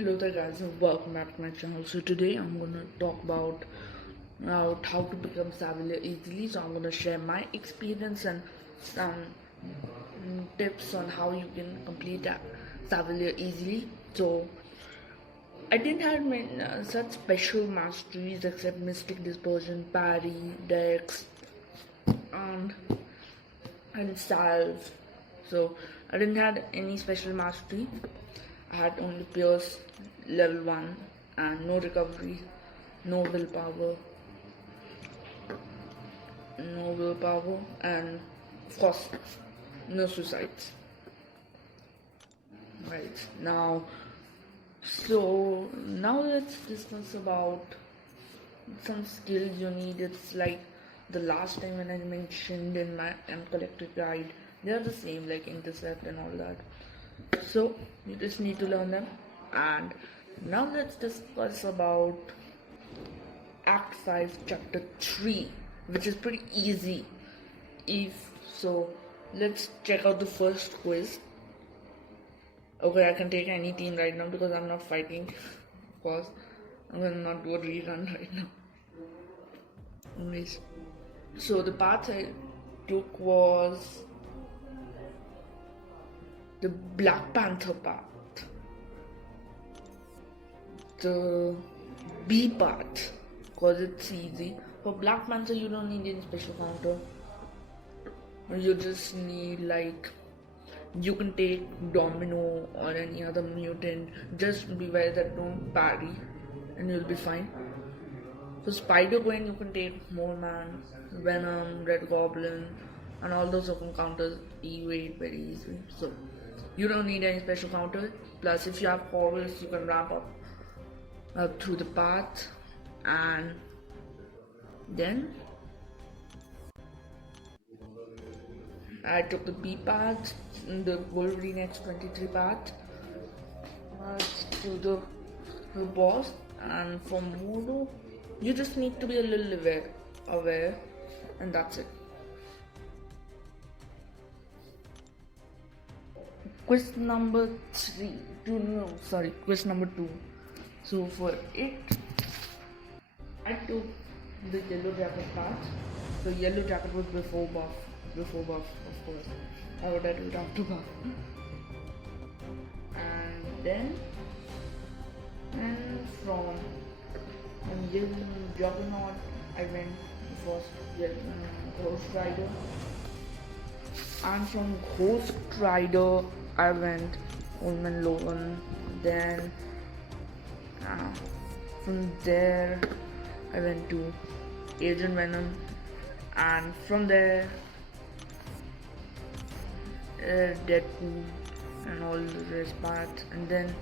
Hello there guys and welcome back to my channel. So today I'm going to talk about how to become Cavalier easily. So I'm going to share my experience and some tips on how you can complete that Cavalier easily. So I didn't have such special masteries except Mystic Dispersion, Parry, Dex, and Salve. So I didn't have any special mastery. I had only Pierce level 1 and no recovery, no willpower, and of course no suicides. Right now, now let's discuss about some skills you need. It's like the last time when I mentioned in my collective guide, they are the same like intercept and all that. So you just need to learn them. And now let's discuss about Act 5 Chapter 3, which is pretty easy. Let's check out the first quiz. Okay, I can take any team right now because I'm not fighting. Of course, I'm gonna not do a rerun right now. Anyways, so the path I took was the Black Panther path, the B path, because it's easy. For Black Panther, you don't need any special counter. You just need you can take Domino or any other mutant. Just beware that don't parry, and you'll be fine. For Spider-Gwen, you can take Mole Man, Venom, Red Goblin, and all those open counters evade very easily. So you don't need any special counter. Plus, if you have Horus, you can ramp up through the path. And then I took the B path, the Wolverine X23 path, to the boss. And for Modo, you just need to be a little aware, and that's it. Quiz number 2. So for it, I took the Yellow Jacket path. So Yellow Jacket was before buff, of course. I would have do it after buff. And then, from Juggernaut, I went first Ghost Rider. And from Ghost Rider, I went Woman Logan. Then from there, I went to Agent Venom. And from there, Deadpool and all the rest paths. And then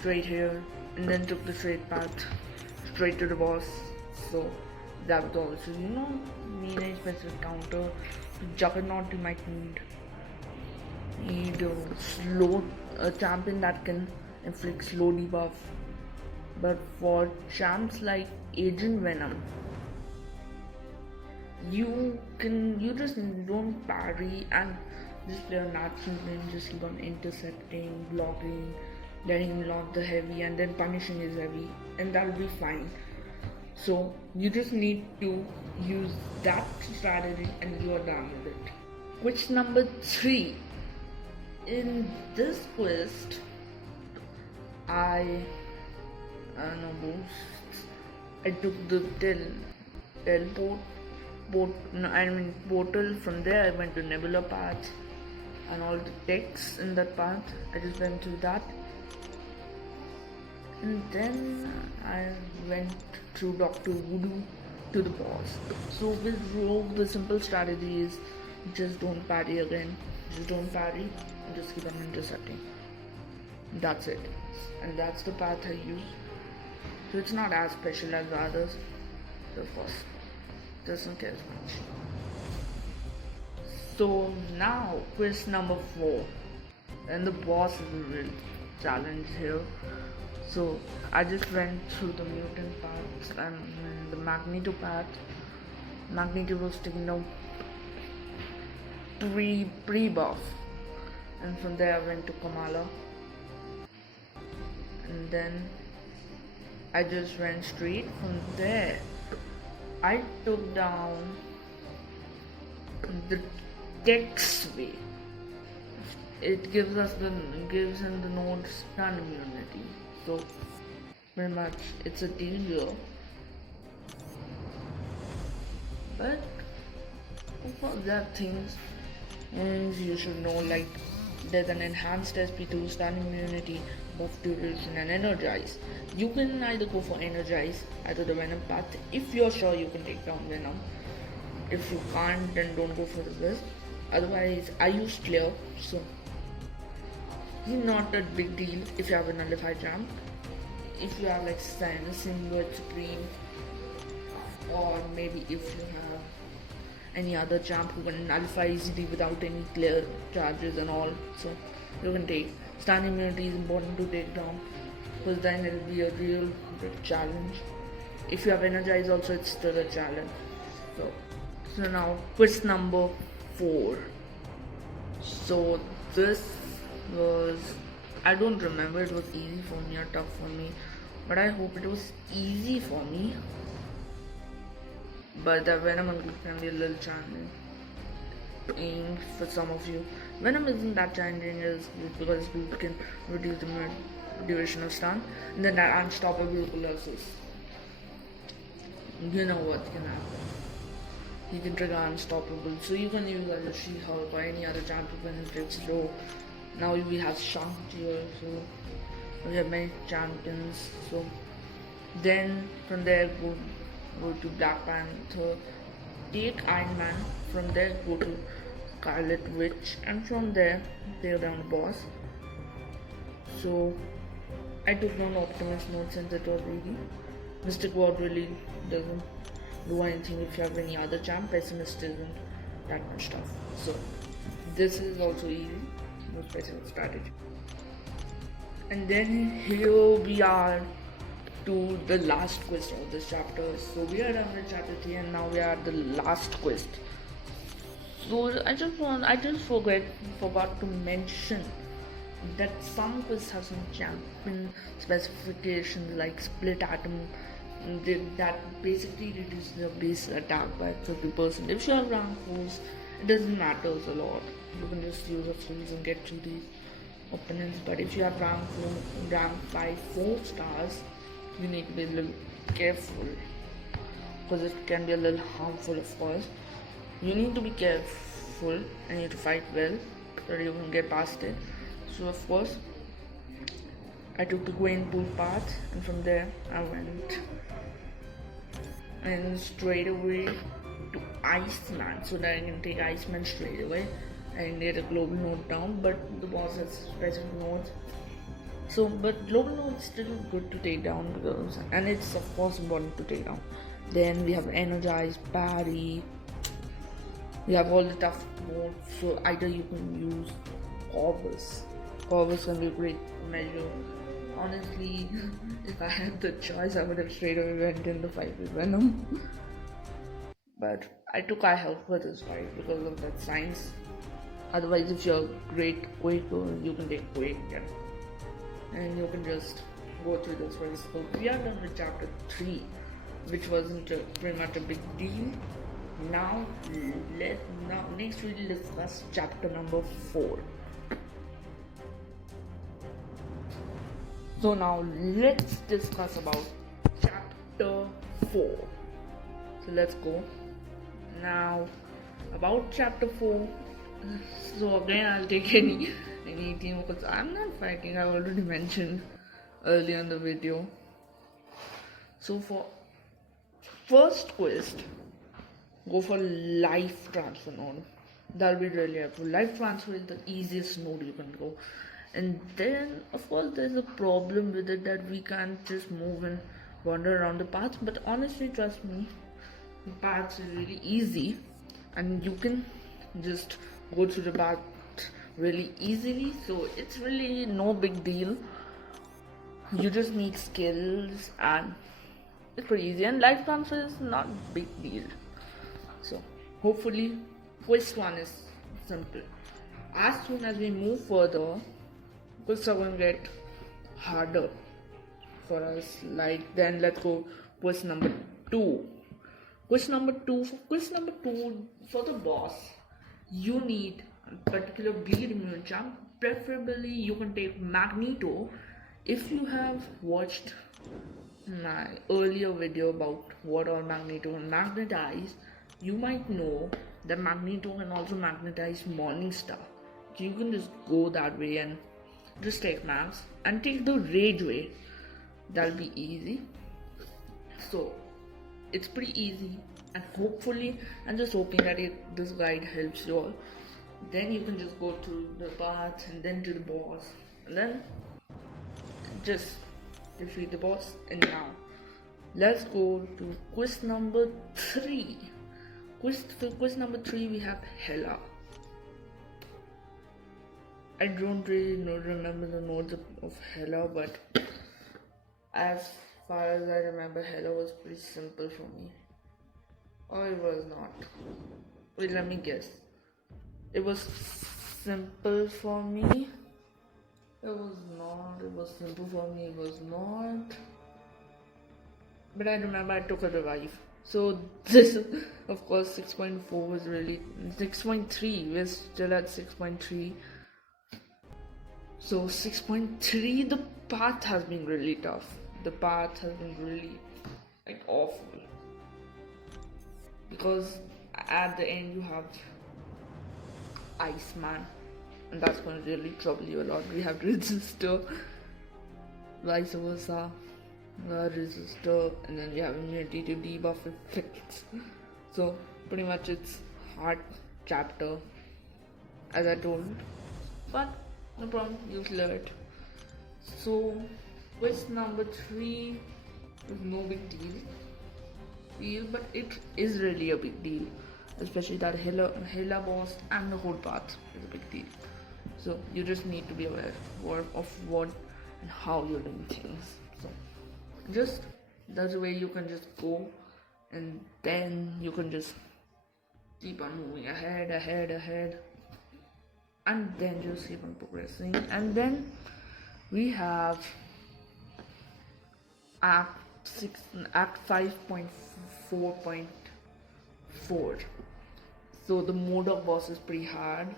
straight here. And then took the straight path straight to the boss. So that was all. So you don't need any special counter. Juggernaut, you might need a champion that can inflict slow debuff. But for champs like Agent Venom, you just don't parry and just play a natural win. Just keep on intercepting, blocking, letting him lock the heavy, and then punishing his heavy, and that'll be fine. So you just need to use that strategy and you are done with it. Quiz number 3. In this quest, I took the portal. From there I went to Nebula path and all the texts in that path. I just went through that. And then I went through Dr. Voodoo to the boss. So with Rogue, the simple strategy is just don't parry again. Just don't parry and just keep on intercepting. That's it. And that's the path I use. So it's not as special as the others. So of course, doesn't care as much. So now quiz number 4. And the boss is a real challenge here. So I just went through the mutant paths and the Magneto path. Magneto was taking out pre-buff, and from there I went to Kamala, and then I just went straight from there. I took down the text way. It gives him the node stun immunity. So pretty much it's a deal. But there are things you should know, like there's an enhanced SP2 stun immunity, buff duration, and energize. You can either go for energize, either the venom path. If you're sure you can take down venom. If you can't, then don't go for the wisp. Otherwise, I use clear, so not a big deal if you have an nullified jump. If you have like Sinward Supreme, or maybe if you have any other jump who can nullify easily without any clear charges and all, so you can take. Stun immunity is important to take down, because then it will be a real big challenge. If you have energize also, it's still a challenge. So now quiz number 4. So this was, I don't remember it was easy for me or tough for me, but I hope it was easy for me. But the Venom can be a little challenging for some of you. Venom isn't that challenging because boot can reduce the duration of stun, and then that unstoppable colossus. You know what can happen. He can trigger unstoppable, so you can use either She-Hulk or any other jump to penetrate slow. Now we have Shank here, so we have many champions. So then from there go to Black Panther, take Iron Man, from there go to Scarlet Witch, and from there take down the boss. So I took down Optimus Node since it was easy. Mystic Ward really doesn't do anything if you have any other champ. Pessimist isn't that much tough. So this is also easy, no specific strategy. And then here we are to the last quest of this chapter. So we are done with chapter 3 and now we are at the last quest. So I just forgot to mention that some quests have some champion specifications like split atom that basically reduces your base attack by 50%. If you have rank 4s, it doesn't matter a lot. You can just use a freeze and get through these opponents. But if you have rank 5 4 stars, you need to be a little careful, because it can be a little harmful, of course. You need to be careful and you need to fight well so that you can get past it. So of course I took the Gwen pool path, and from there I went and straight away to Iceman, so that I can take Iceman straight away and get a global node down. But the boss has specific nodes, so but global node is still good to take down, because, and it's of course important to take down. Then we have Energize, Parry, we have all the tough modes, so either you can use Corvus. Corvus can be a great measure. Honestly, if I had the choice, I would have straight away went in the fight with Venom. But I took eye health for this fight because of that science. Otherwise, if you're a great Quaker, you can take Quake and you can just go through this very slow. We are done with chapter 3, which wasn't pretty much a big deal. Now next we'll discuss chapter number 4. So now let's discuss about chapter 4. So let's go. Now about chapter 4. So again, I'll take any team because I'm not fighting. I already mentioned earlier in the video. So for first quest, go for life transfer node. That'll be really helpful. Life transfer is the easiest node you can go. And then of course there's a problem with it that we can't just move and wander around the path. But honestly, trust me, the paths are really easy and you can just go through the path really easily. So it's really no big deal. You just need skills and it's pretty easy. And life transfer is not a big deal. So hopefully quest 1 is simple. As soon as we move further, quests are going to get harder. for us. Like, then let's go quiz number 2. Quiz number 2, for the boss, you need a particular bleed immune jump. Preferably you can take Magneto. If you have watched my earlier video about what all Magneto can magnetize, you might know that Magneto can also magnetize Morningstar. So you can just go that way and just take Max and take the Rage way. That'll be easy. So it's pretty easy, and hopefully I'm just hoping that this guide helps you all. Then you can just go to the path and then to the boss, and then just defeat the boss. And now let's go to quiz number 3. Quiz number 3, we have Hela. I don't really remember the notes of Hela, but as far as I remember, Hela was pretty simple for me. Or it was not. Wait, let me guess. It was simple for me. It was not. It was simple for me. It was not. But I remember I took a revive. So this, of course, 6.4 was really 6.3. We're still at 6.3. So 6.3, the path has been really tough. The path has been really awful. Because at the end you have Iceman, and that's going to really trouble you a lot. We have Resistor, vice versa, Resistor, and then we have immunity to debuff effects. So pretty much it's hard chapter, as I told, but no problem, you clear it. So quiz number 3 is no big deal, but it is really a big deal, especially that Hela boss and the whole path is a big deal. So you just need to be aware of what and how you're doing things. So just that's the way you can just go, and then you can just keep on moving ahead, and then just keep on progressing. And then we have Act 5.4.4. So the MCOC boss is pretty hard,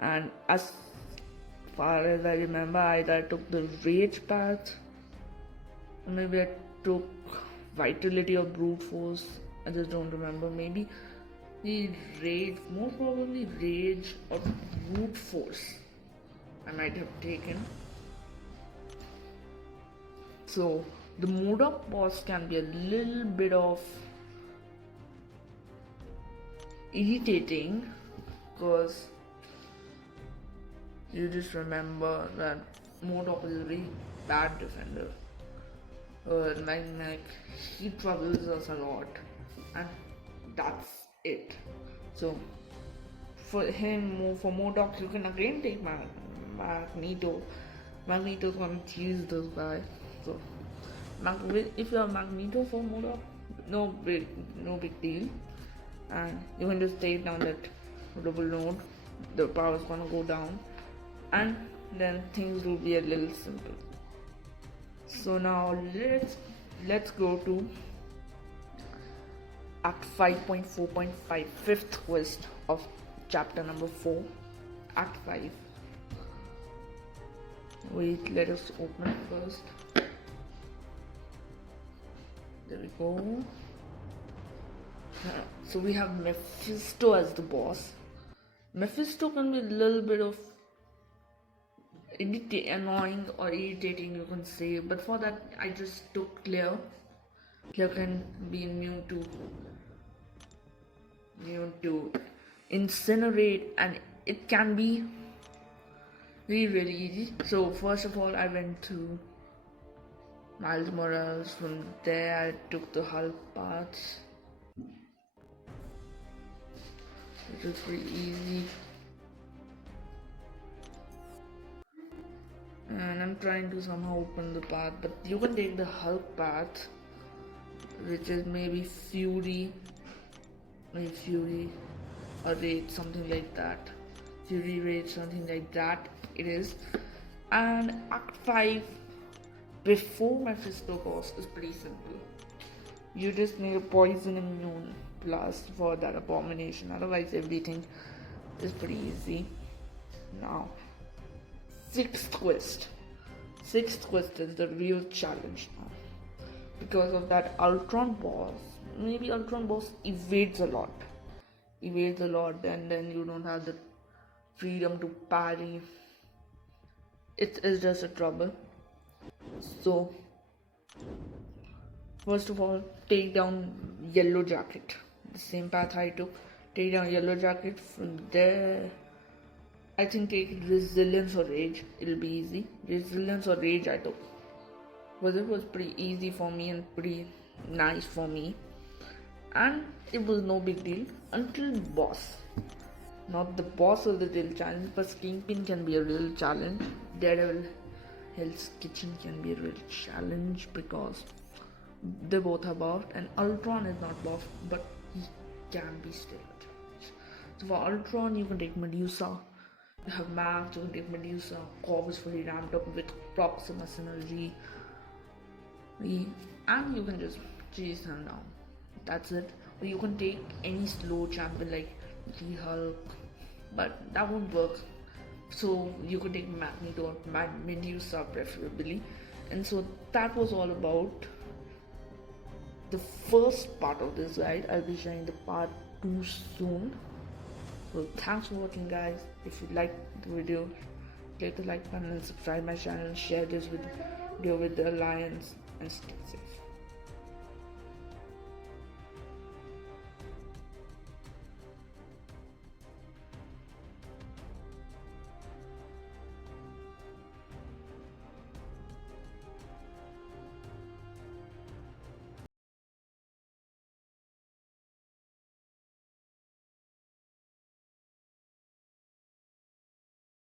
and as far as I remember, either I took the Rage path, or maybe I took Vitality or Brute Force. I just don't remember. Maybe the Rage, most probably Rage or Brute Force I might have taken. So the MCOC boss can be a little bit of irritating, because you just remember that MCOC is a very bad defender. He troubles us a lot, and that's it. So for MCOC, you can again take Magneto. Magneto's gonna tease this guy. So if you have Magneto for MCOC, no big deal, and you can just take down that double node. The power is gonna go down, and then things will be a little simple. So now let's go to Act 5.4.5, 5th quest of chapter number 4, Act 5. Wait, let us open it first. There we go. So we have Mephisto as the boss. Mephisto can be a little bit of annoying or irritating, you can say, but for that I just took Claire. Claire can be immune to incinerate, and it can be really easy. So first of all, I went to Miles Morales. From there I took the Hulk paths, which was pretty easy. And I'm trying to somehow open the path, but you can take the Hulk path, which is maybe Fury or Rage, something like that. Fury, Rage, something like that it is. And Act 5 before Mephisto goes is pretty simple. You just need a poison immune plus for that abomination. Otherwise, everything is pretty easy. Now, sixth quest. Sixth quest is the real challenge now. Because of that Ultron boss, maybe Ultron boss evades a lot. And then you don't have the freedom to parry. It is just a trouble. So, first of all, take down Yellow Jacket. The same path I took. Take down Yellow Jacket. From there, I think take Resilience or Rage. It'll be easy. Resilience or Rage I took. Because it was pretty easy for me and pretty nice for me. And it was no big deal until boss. Not the boss was the real challenge, but Kingpin can be a real challenge. Daredevil Hell's Kitchen can be a real challenge because they both are buffed, and Ultron is not buffed, but he can be still a challenge. So for Ultron, you can take Medusa. You have Max, you can take Medusa. Corv is fully ramped up with Proximus energy. And you can just chase him down. That's it. Or you can take any slow champion like the Hulk, but that won't work. So you could take Magneto or Medusa preferably. And so that was all about the first part of this guide. I'll be sharing the part 2 soon. So thanks for watching, guys. If you liked the video, click the like button and subscribe my channel. Share this video with the Alliance and stay safe.